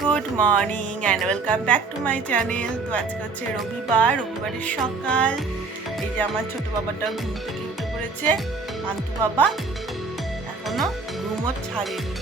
Good morning and welcome back to my channel তো আজকে হচ্ছে রবিবার, রবিবারের সকাল। এই যে আমার ছোট বাবাটা ঘুম থেকে উঠে পড়েছে পান্তু বাবা এখনও ঘুমও ছাড়েনি।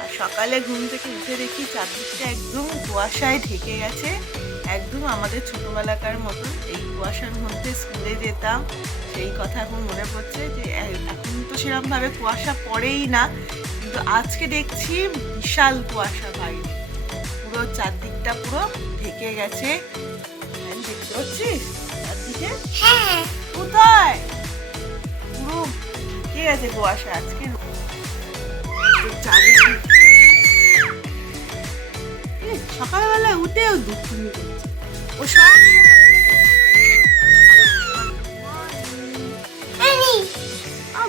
আর সকালে ঘুম থেকে উঠে দেখি চারদিকটা একদম কুয়াশায় ঢেকে গেছে, একদম আমাদের ছোটোবেলাকার মতন। এই কুয়াশার মধ্যে স্কুলে যেতাম, সেই কথা এখন মনে পড়ছে যে সেরকমভাবে কুয়াশা পড়েই না কিন্তু আজকে দেখছি বিশাল কুয়াশা বাইরে পুরো চারদিকটা পুরো ঢেকে গেছে। হ্যাঁ, দেখতে পাচ্ছিস? চারদিকে? হ্যাঁ। কোথায়? পুরো ঢেকে গেছে কুয়াশা আজকে। তো সকালবেলা উঠেও দুষ্টুমি করছে। ও সব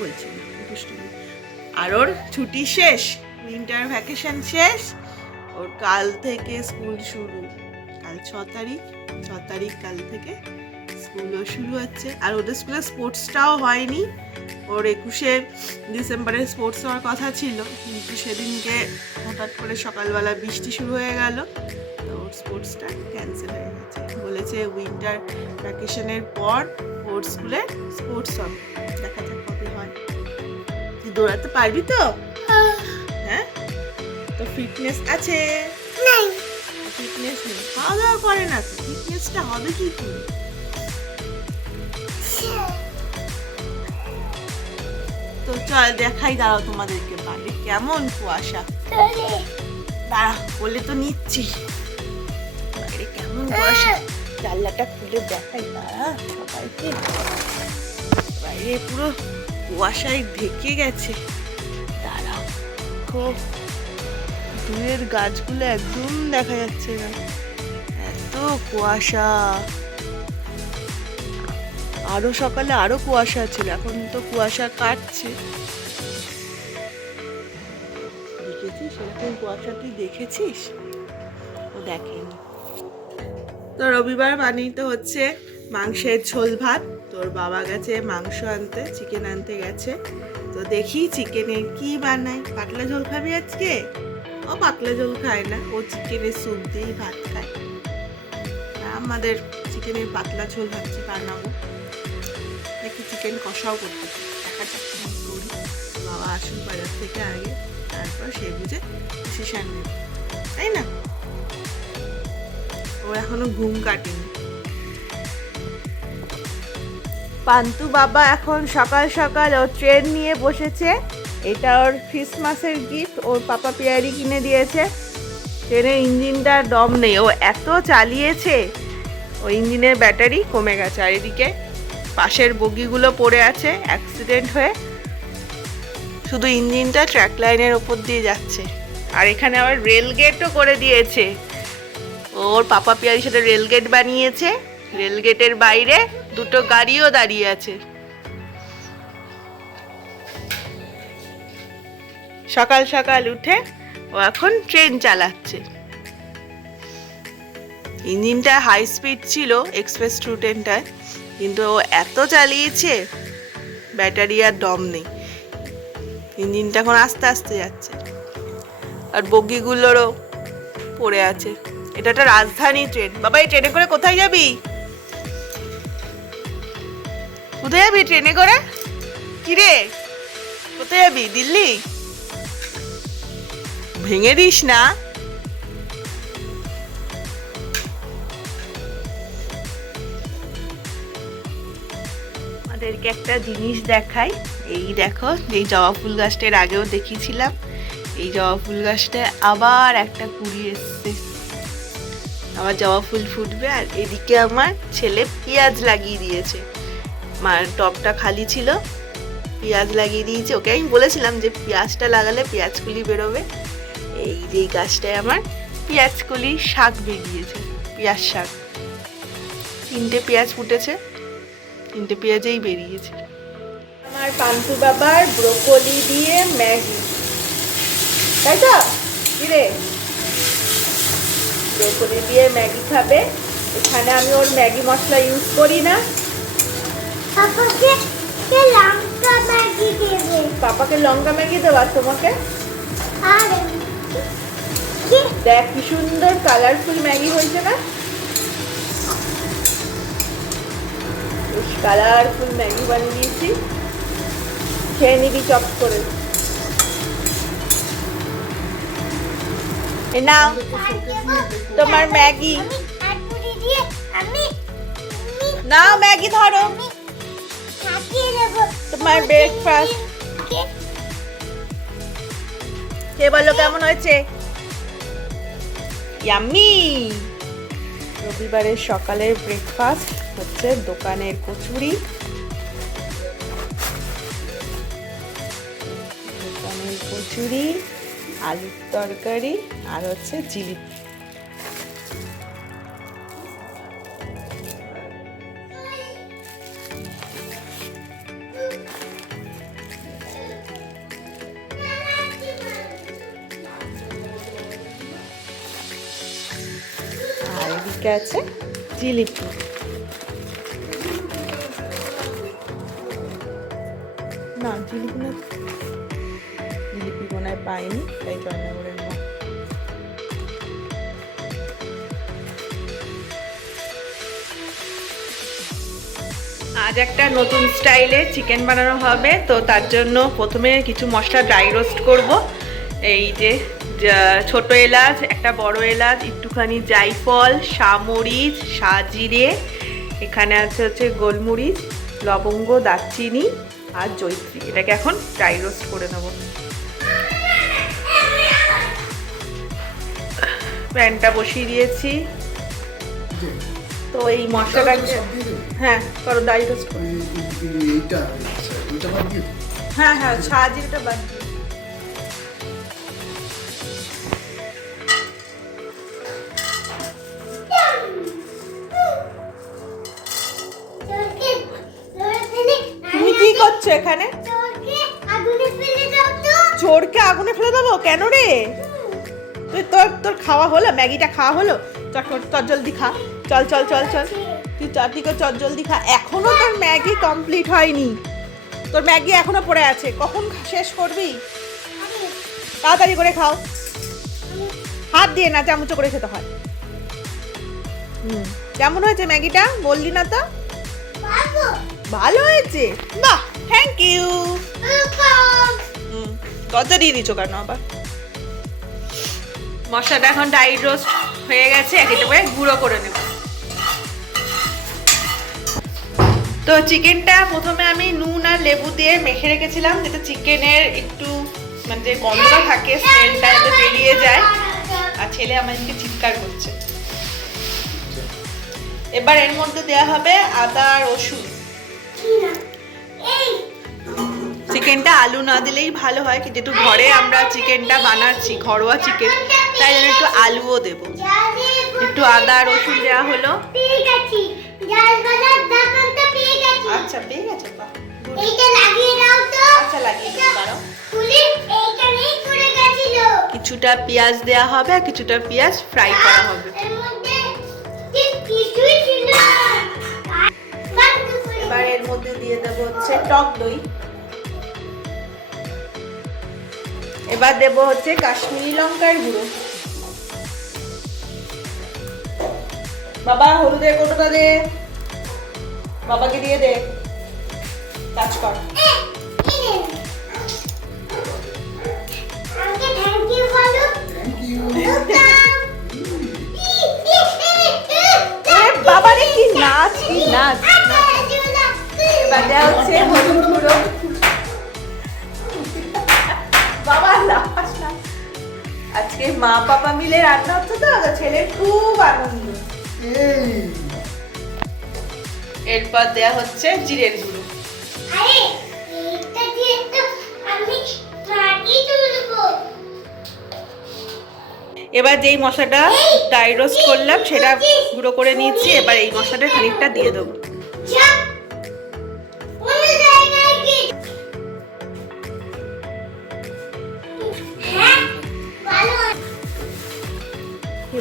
বলছি। আর ওর ছুটি শেষ উইন্টার ভ্যাকেশন শেষ, ওর কাল থেকে স্কুল শুরু। কাল ছ তারিখ ছ তারিখ কাল থেকে স্কুলও শুরু হচ্ছে। আর ওদের স্কুলে স্পোর্টসটাও হয়নি। ওর একুশে ডিসেম্বরে স্পোর্টস হওয়ার কথা ছিল, কিন্তু সেদিনকে হঠাৎ করে সকালবেলা বৃষ্টি শুরু হয়ে গেল। তো ওর স্পোর্টসটা ক্যান্সেল হয়ে গেছে। বলেছে উইন্টার ভ্যাকেশনের পর ওর স্কুলে স্পোর্টস হবে। দৌড়াতে পারবি তো? হ্যাঁ? তো ফিটনেস আছে? নাই। ফিটনেস নেই। খাওয়া দাওয়া করে না তো? ফিটনেসটা হবে কি করে? তো চল দেখাই দাঁড়াও তোমাদেরকে বাইরে কেমন কুয়াশা? দাঁড়া বলে তো নিচ্ছি। বাইরে কেমন কুয়াশা? জানলাটা খুলে দেখাই দাঁড়া সবাইকে। বাইরে পুরো কুয়াশায় ঢেকে গেছে। দাঁড়াও। খুব দূরের গাছগুলো একদম দেখা যাচ্ছে না। এত কুয়াশা। আরও সকালে আরও কুয়াশা ছিল এখন তো কুয়াশা কাটছে। দেখেছিস? এরকম কুয়াশা তুই দেখেছিস? ও দেখেনি। তো রবিবার বানিয়ে তো হচ্ছে মাংসের ঝোল ভাত। তোর বাবা গেছে, মাংস আনতে চিকেন আনতে গেছে। তো দেখি চিকেনের কি বানাই পাতলা ঝোল খাবি আজকে? ও পাতলা ঝোল খায় না, ও চিকেনের স্যুপ দিয়েই ভাত খায়। আমাদের চিকেনের পাতলা ঝোল ভাবছি বানাবো। দেখি চিকেন কষাও করতে বাবা আসুন বাজার থেকে আগে, তারপর সে বুঝে নেব। তাই না? ওর এখনও ঘুম কাটেনি। পান্তু বাবা এখন সকাল সকাল ও ট্রেন নিয়ে বসেছে। এটা ওর ক্রিসমাসের গিফট, ওর পাপা পেয়ারি কিনে দিয়েছে। ট্রেনের ইঞ্জিনটার দম নেই, ও এত চালিয়েছে। ও ইঞ্জিনের ব্যাটারি কমে গেছে, আর এদিকে পাশের বগিগুলো পড়ে আছে অ্যাক্সিডেন্ট হয়ে। শুধু ইঞ্জিনটা ট্র্যাক লাইনের ওপর দিয়ে যাচ্ছে। আর এখানে আবার রেল গেটও করে দিয়েছে। ওর পাপা পিয়ারির সাথে রেল গেট বানিয়েছে। রেল গেটের বাইরে দুটো গাড়িও দাঁড়িয়ে আছে। সকাল সকাল উঠে ও এখন ট্রেন চালাচ্ছে। ইঞ্জিনটা হাই স্পিড ছিল এক্সপ্রেস ট্রু ট্রেনটায় কিন্তু ও এত চালিয়েছে, ব্যাটারি আর দম নেই। ইঞ্জিনটা এখন আস্তে আস্তে যাচ্ছে। আর বগিগুলোরও পড়ে আছে। এটা একটা রাজধানী ট্রেন। বাবা, এই ট্রেনে করে কোথায় যাবি? কোথায় যাবি ট্রেনে করে? কি রে কোথায় যাবি? দিল্লি? ভেঙে দিস না। আমাদেরকে একটা জিনিস দেখাই। এই দেখো এই জবা ফুল গাছটার আগেও দেখিয়েছিলাম। এই জবা ফুল গাছটা আবার একটা কুড়ি এসছে। আবার জবা ফুল ফুটবে আর এদিকে আমার ছেলে পেঁয়াজ লাগিয়ে দিয়েছে। মার টবটা খালি ছিল। পেঁয়াজ লাগিয়ে দিয়েছে, ওকে আমি বলেছিলাম যে পেঁয়াজটা লাগালে পেঁয়াজ কুলি বেরোবে। এই যে গাছটায় আমার পেঁয়াজ কুলি শাক বেরিয়েছে, পেঁয়াজ শাক। তিনটে পেঁয়াজ ফুটেছে, তিনটে পেঁয়াজেই বেরিয়েছে। আমার পান্তু বাবার ব্রোকলি দিয়ে ম্যাগি। তাই তো? কিরে ব্রোকলি দিয়ে ম্যাগি খাবে, এখানে আমি ওর ম্যাগি মশলা ইউজ করি না। পাপাকে লঙ্কা ম্যাগি দেবে? পাপাকে লঙ্কা ম্যাগি দেওয়া তোমাকে? দেখ কি সুন্দর কালারফুল ম্যাগি হয়েছে না? কালারফুল ম্যাগি বানিয়ে দিয়েছি খেয়ে নিবি চপ করে। নাও তোমার ম্যাগি। নাও ম্যাগি ধরো। তোমার breakfast। কে বলো কেমন হয়েছে? ইয়াম্মি রবিবারের সকালের ব্রেকফাস্ট হচ্ছে দোকানের কচুরি। দোকানের কচুরি, আলুর তরকারি, আর হচ্ছে জিলিপি। এদিকে আছে জিলিপি। না জিলিপি না, জিলিপি মনে পাইনি, তাই জয়নগরের মা আজ একটা নতুন স্টাইলে চিকেন বানানো হবে, তো তার জন্য প্রথমে কিছু মশলা ড্রাই রোস্ট করব। এই যা- ছোট এলাচ, একটা বড় এলাচ একটুখানি জাইফল সামরিচ সাজিরে এখানে আছে হচ্ছে গোলমরিচ লবঙ্গ দারচিনি আর জৈত্রী এটাকে এখন ড্রাই রোস্ট করে নেব প্যানটা বসিয়ে দিয়েছি তো এই মশলাটাকে দিয়ে? হ্যাঁ করো ড্রাই রোস্ট দিয়ে? হ্যাঁ হ্যাঁ সাজিরটা বাদ দিও। করছ এখানে? চোরকে আগুনে ফেলে দেবো? কেন রে? তুই তোর তোর খাওয়া হলো? ম্যাগিটা খাওয়া হলো? চট জলদি খা। চল চল চল চল। তুই চারটি করে চট জলদি খা। এখনও তোর ম্যাগি কমপ্লিট হয়নি। তোর ম্যাগি এখনও পড়ে আছে। কখন শেষ করবি? তাড়াতাড়ি করে খাও। হাত দিয়ে না চামচ করে খেতে হয়। হুম। কেমন হয়েছে ম্যাগিটা? বললি না তো? ভালো হয়েছে? বাহ থ্যাংক ইউ দরজা দিয়ে দিচ্ছ কেন আবার? মশলাটা এখন ডাই রোস্ট হয়ে গেছে, একে করে গুঁড়ো করে নেব। তো চিকেনটা প্রথমে আমি নুন আর লেবু দিয়ে মেখে রেখেছিলাম, যাতে চিকেনের একটু মানে যে গন্ধটা থাকে স্মেলটা যাতে বেরিয়ে যায়। আর ছেলে আমাদেরকে চিৎকার করছে। এবার এর মধ্যে দেওয়া হবে আদা রসুন। চিকেনটা আলু না দিলেই ভালো হয়, কিন্তু ঘরে আমরা চিকেনটা বানাচ্ছি, ঘরোয়া চিকেন। তাই জন্য একটু আলুও দেব। একটু আদা, রসুন দেওয়া হলো। আচ্ছা আচ্ছা কিছুটা পেঁয়াজ দেওয়া হবে আর কিছুটা পেঁয়াজ ফ্রাই করা হবে। এবার এর মধ্যে দিয়ে দেব হচ্ছে টক দই। এবার দেব হচ্ছে কাশ্মীরি লঙ্কার গুঁড়ো। বাবা হলুদের কোটোটা দে। বাবাকে দিয়ে দে। কাজ কর। আমাকে থ্যাংক ইউ বলো। Thank you. এ বাবা রে কি নাচ কি নাচ। এবার দেওয়া হচ্ছে হলুদ গুঁড়ো। বাবা লাফাস না। আজকে মা বাবা মিলে রান্না হচ্ছে তো ছেলের খুব আনন্দ। এরপর দেয়া হচ্ছে জিরের গুঁড়ো। এবার যেই মশলাটা ড্রাই রোস্ট করলাম সেটা গুঁড়ো করে নিয়েছি এবার এই মশলাটা খানিকটা দিয়ে দেবো।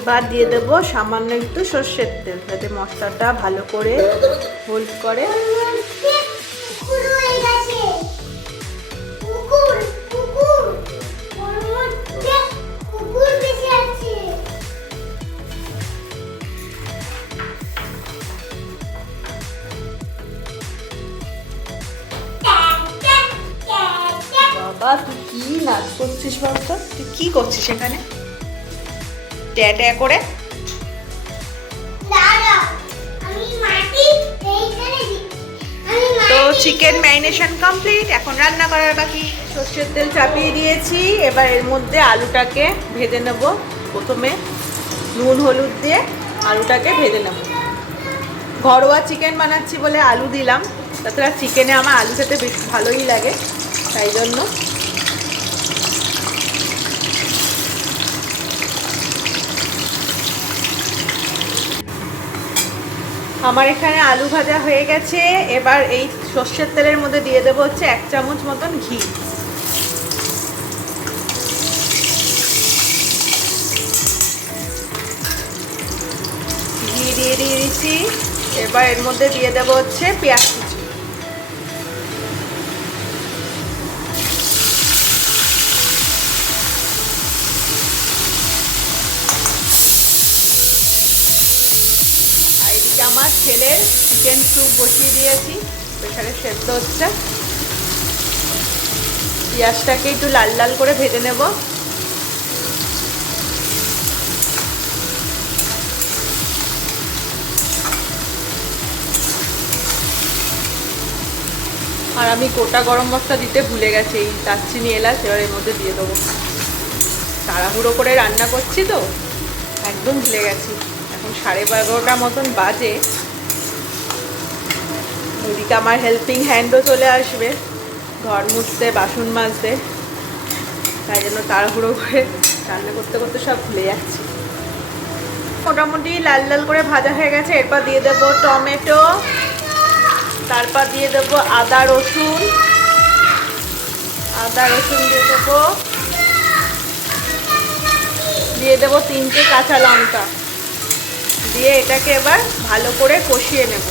এবার দিয়ে দেব সামান্য একটু সর্ষের তেল যাতে মশলাটা ভালো করে হোল্ড করে। বাবা, তুই কি নাচ করছিস বলতো? তুই কি করছিস এখানে? ট্যা ট্যা করে। তো চিকেন ম্যারিনেশন কমপ্লিট এখন রান্না করার বাকি। সর্ষের তেল চাপিয়ে দিয়েছি এবার এর মধ্যে আলুটাকে ভেজে নেব প্রথমে। নুন হলুদ দিয়ে আলুটাকে ভেজে নেব। ঘরোয়া চিকেন বানাচ্ছি বলে আলু দিলাম তাছাড়া চিকেনে আমার আলু খেতে বেশ ভালোই লাগে তাই জন্য। আমার এখানে আলু ভাজা হয়ে গেছে। এবার এই সর্ষের তেলের মধ্যে দিয়ে দেবো হচ্ছে এক চামচ মতন ঘি। ঘি দিয়ে দিয়ে দিচ্ছি। এবার এর মধ্যে দিয়ে দেবো হচ্ছে পেঁয়াজ আমার ছেলের চিকেন স্যুপ বসিয়ে দিয়েছি। প্রেশারে সেদ্ধ হচ্ছে। পেঁয়াজটাকে একটু লাল লাল করে ভেজে নেব। আর আমি গোটা গরম মশলা দিতে ভুলে গেছি, এই দারচিনি এলাচ এবার এর মধ্যে দিয়ে দেবো। তাড়াহুড়ো করে রান্না করছি তো, একদম ভুলে গেছি। সাড়ে বারোটা মতন বাজে। ওদিকে আমার হেল্পিং হ্যান্ডও চলে আসবে। ঘর মুছতে, বাসন মাজতে। তাই জন্য তাড়াহুড়ো করে রান্না করতে করতে সব ভুলে যাচ্ছি। মোটামুটি লাল লাল করে ভাজা হয়ে গেছে। এরপর দিয়ে দেবো টমেটো। তারপর দিয়ে দেবো আদা, রসুন। আদা, রসুন দিয়ে দেবো। দিয়ে দেবো তিনটে কাঁচা লঙ্কা। দিয়ে এটাকে এবার ভালো করে কষিয়ে নেব।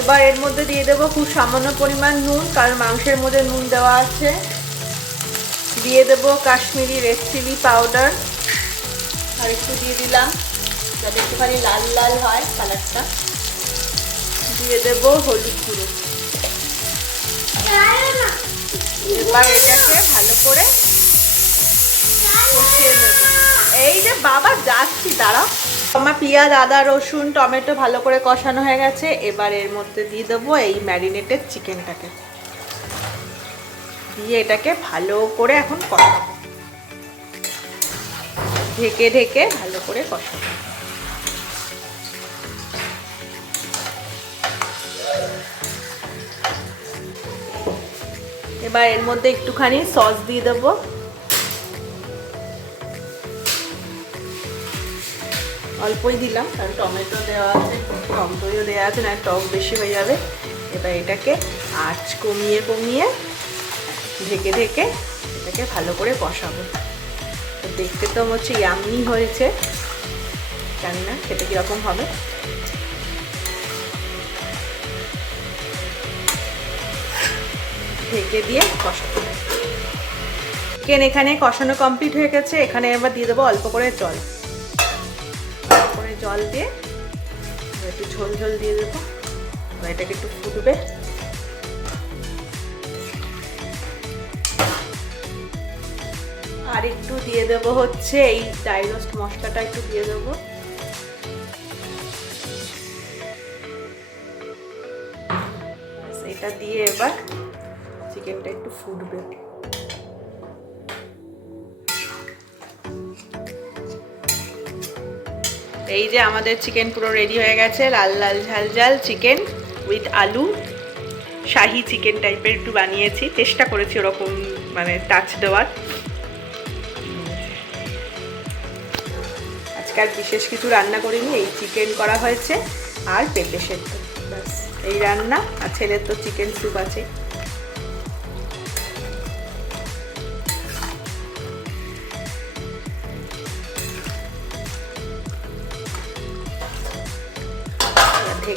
এবার এর মধ্যে দিয়ে দেবো খুব সামান্য পরিমাণ নুন, কারণ মাংসের মধ্যে নুন দেওয়া আছে। দিয়ে দেবো কাশ্মীরি রেড চিলি পাউডার। আর একটু দিয়ে দিলাম, যাতে একটুখানি লাল লাল হয় কালারটা। দিয়ে দেবো হলুদ গুঁড়ো। এবার এটাকে ভালো করে এই যে বাবা, যাচ্ছি, দাঁড়াও। আমার পেঁয়াজ, আদা, রসুন, টমেটো ভালো করে কষানো হয়ে গেছে। এবার এর মধ্যে দিয়ে দেবো এই ম্যারিনেটেড চিকেনটাকে। দিয়ে এটাকে ভালো করে এখন কষাবো। ঢেকে ঢেকে ভালো করে কষাবো। এবার এর মধ্যে একটুখানি সস দিয়ে দেবো। অল্পই দিলাম, কারণ টমেটো দেওয়া আছে দইও দেওয়া আছে, না, টক বেশি হয়ে যাবে। এবার এটাকে আঁচ কমিয়ে কমিয়ে ঢেকে ঢেকে এটাকে ভালো করে কষাবো। দেখতে তো হচ্ছে ইয়াম্মি হয়েছে। জানি না, খেতে কীরকম হবে। ঢেকে দিয়ে কষাবো। চিকেন এখানে কষানো কমপ্লিট হয়ে গেছে, এখানে এবার দিয়ে দেবো অল্প করে জল। অল্প করে জল দিয়ে একটু ঝোল ঝোল দিয়ে দেবো। এটাকে একটু ফুটবে। আর একটু দিয়ে দেবো হচ্ছে এই ড্রাই রোস্ট মশলাটা একটু দিয়ে দেবো। এটা দিয়ে এবার চিকেনটা একটু ফুটবে। এই যে আমাদের চিকেন পুরো রেডি হয়ে গেছে। লাল লাল, ঝাল ঝাল চিকেন উইথ আলু। শাহি চিকেন টাইপের একটু বানিয়েছি। চেষ্টা করেছি ওরকম মানে টাচ দেওয়ার। আজকে আর বিশেষ কিছু রান্না করিনি। এই চিকেন করা হয়েছে আর পেঁপে সেদ্ধ। ব্যাস, এই রান্না। আর ছেলের তো চিকেন স্যুপ আছে।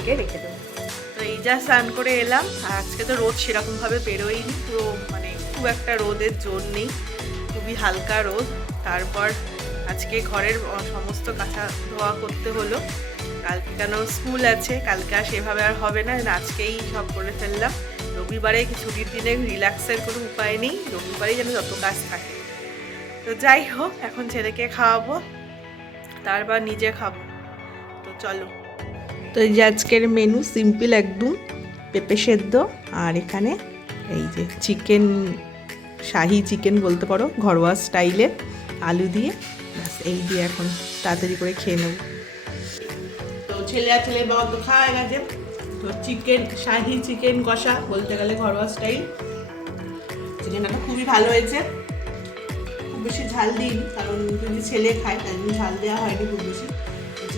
ঢেকে রেখে দেবো। তো এই যা স্নান করে এলাম, আর আজকে তো রোদ সেরকমভাবে বেরোয়নি পুরো মানে খুব একটা রোদের জোর নেই, খুবই হালকা রোদ। তারপর আজকে ঘরের সমস্ত কাঁচা ধোয়া করতে হলো। কালকে কেন স্কুল আছে, কালকে আর সেভাবে আর হবে না আজকেই সব করে ফেললাম। রবিবারে ছুটির দিনে রিল্যাক্সের কোনো উপায় নেই, রবিবারেই যেন যত কাজ থাকে। তো যাই হোক, এখন ছেলেকে খাওয়াবো, তারপর নিজে খাব। তো চলো। তো এই যে আজকের মেনু সিম্পল একদম, পেঁপে সেদ্ধ, আর এখানে এই যে চিকেন শাহি চিকেন বলতে পারো, ঘরোয়া স্টাইলে আলু দিয়ে। ব্যাস, এই দিয়ে এখন তাড়াতাড়ি করে খেয়ে নেব। তো ছেলে আর ছেলে বাবা তো খাওয়া গেছে তো চিকেন শাহি চিকেন কষা বলতে গেলে ঘরোয়া স্টাইল চিকেনটা খুবই ভালো হয়েছে। খুব বেশি ঝাল দিইনি, কারণ যদি ছেলে খায়, তাই জন্য ঝাল দেওয়া হয়নি খুব বেশি।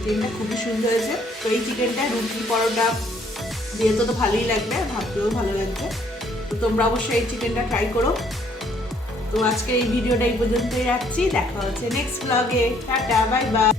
চিকেনটা খুবই সুন্দর হয়েছে। তো এই চিকেনটা রুটি পরোটা দিয়ে তো ভালোই লাগবে, ভাবতেও ভালো লাগবে তো তোমরা অবশ্যই এই চিকেনটা ট্রাই করো। তো আজকে এই ভিডিওটা এই পর্যন্তই রাখছি। দেখা হচ্ছে নেক্সট ব্লগে টাটা বাই বাই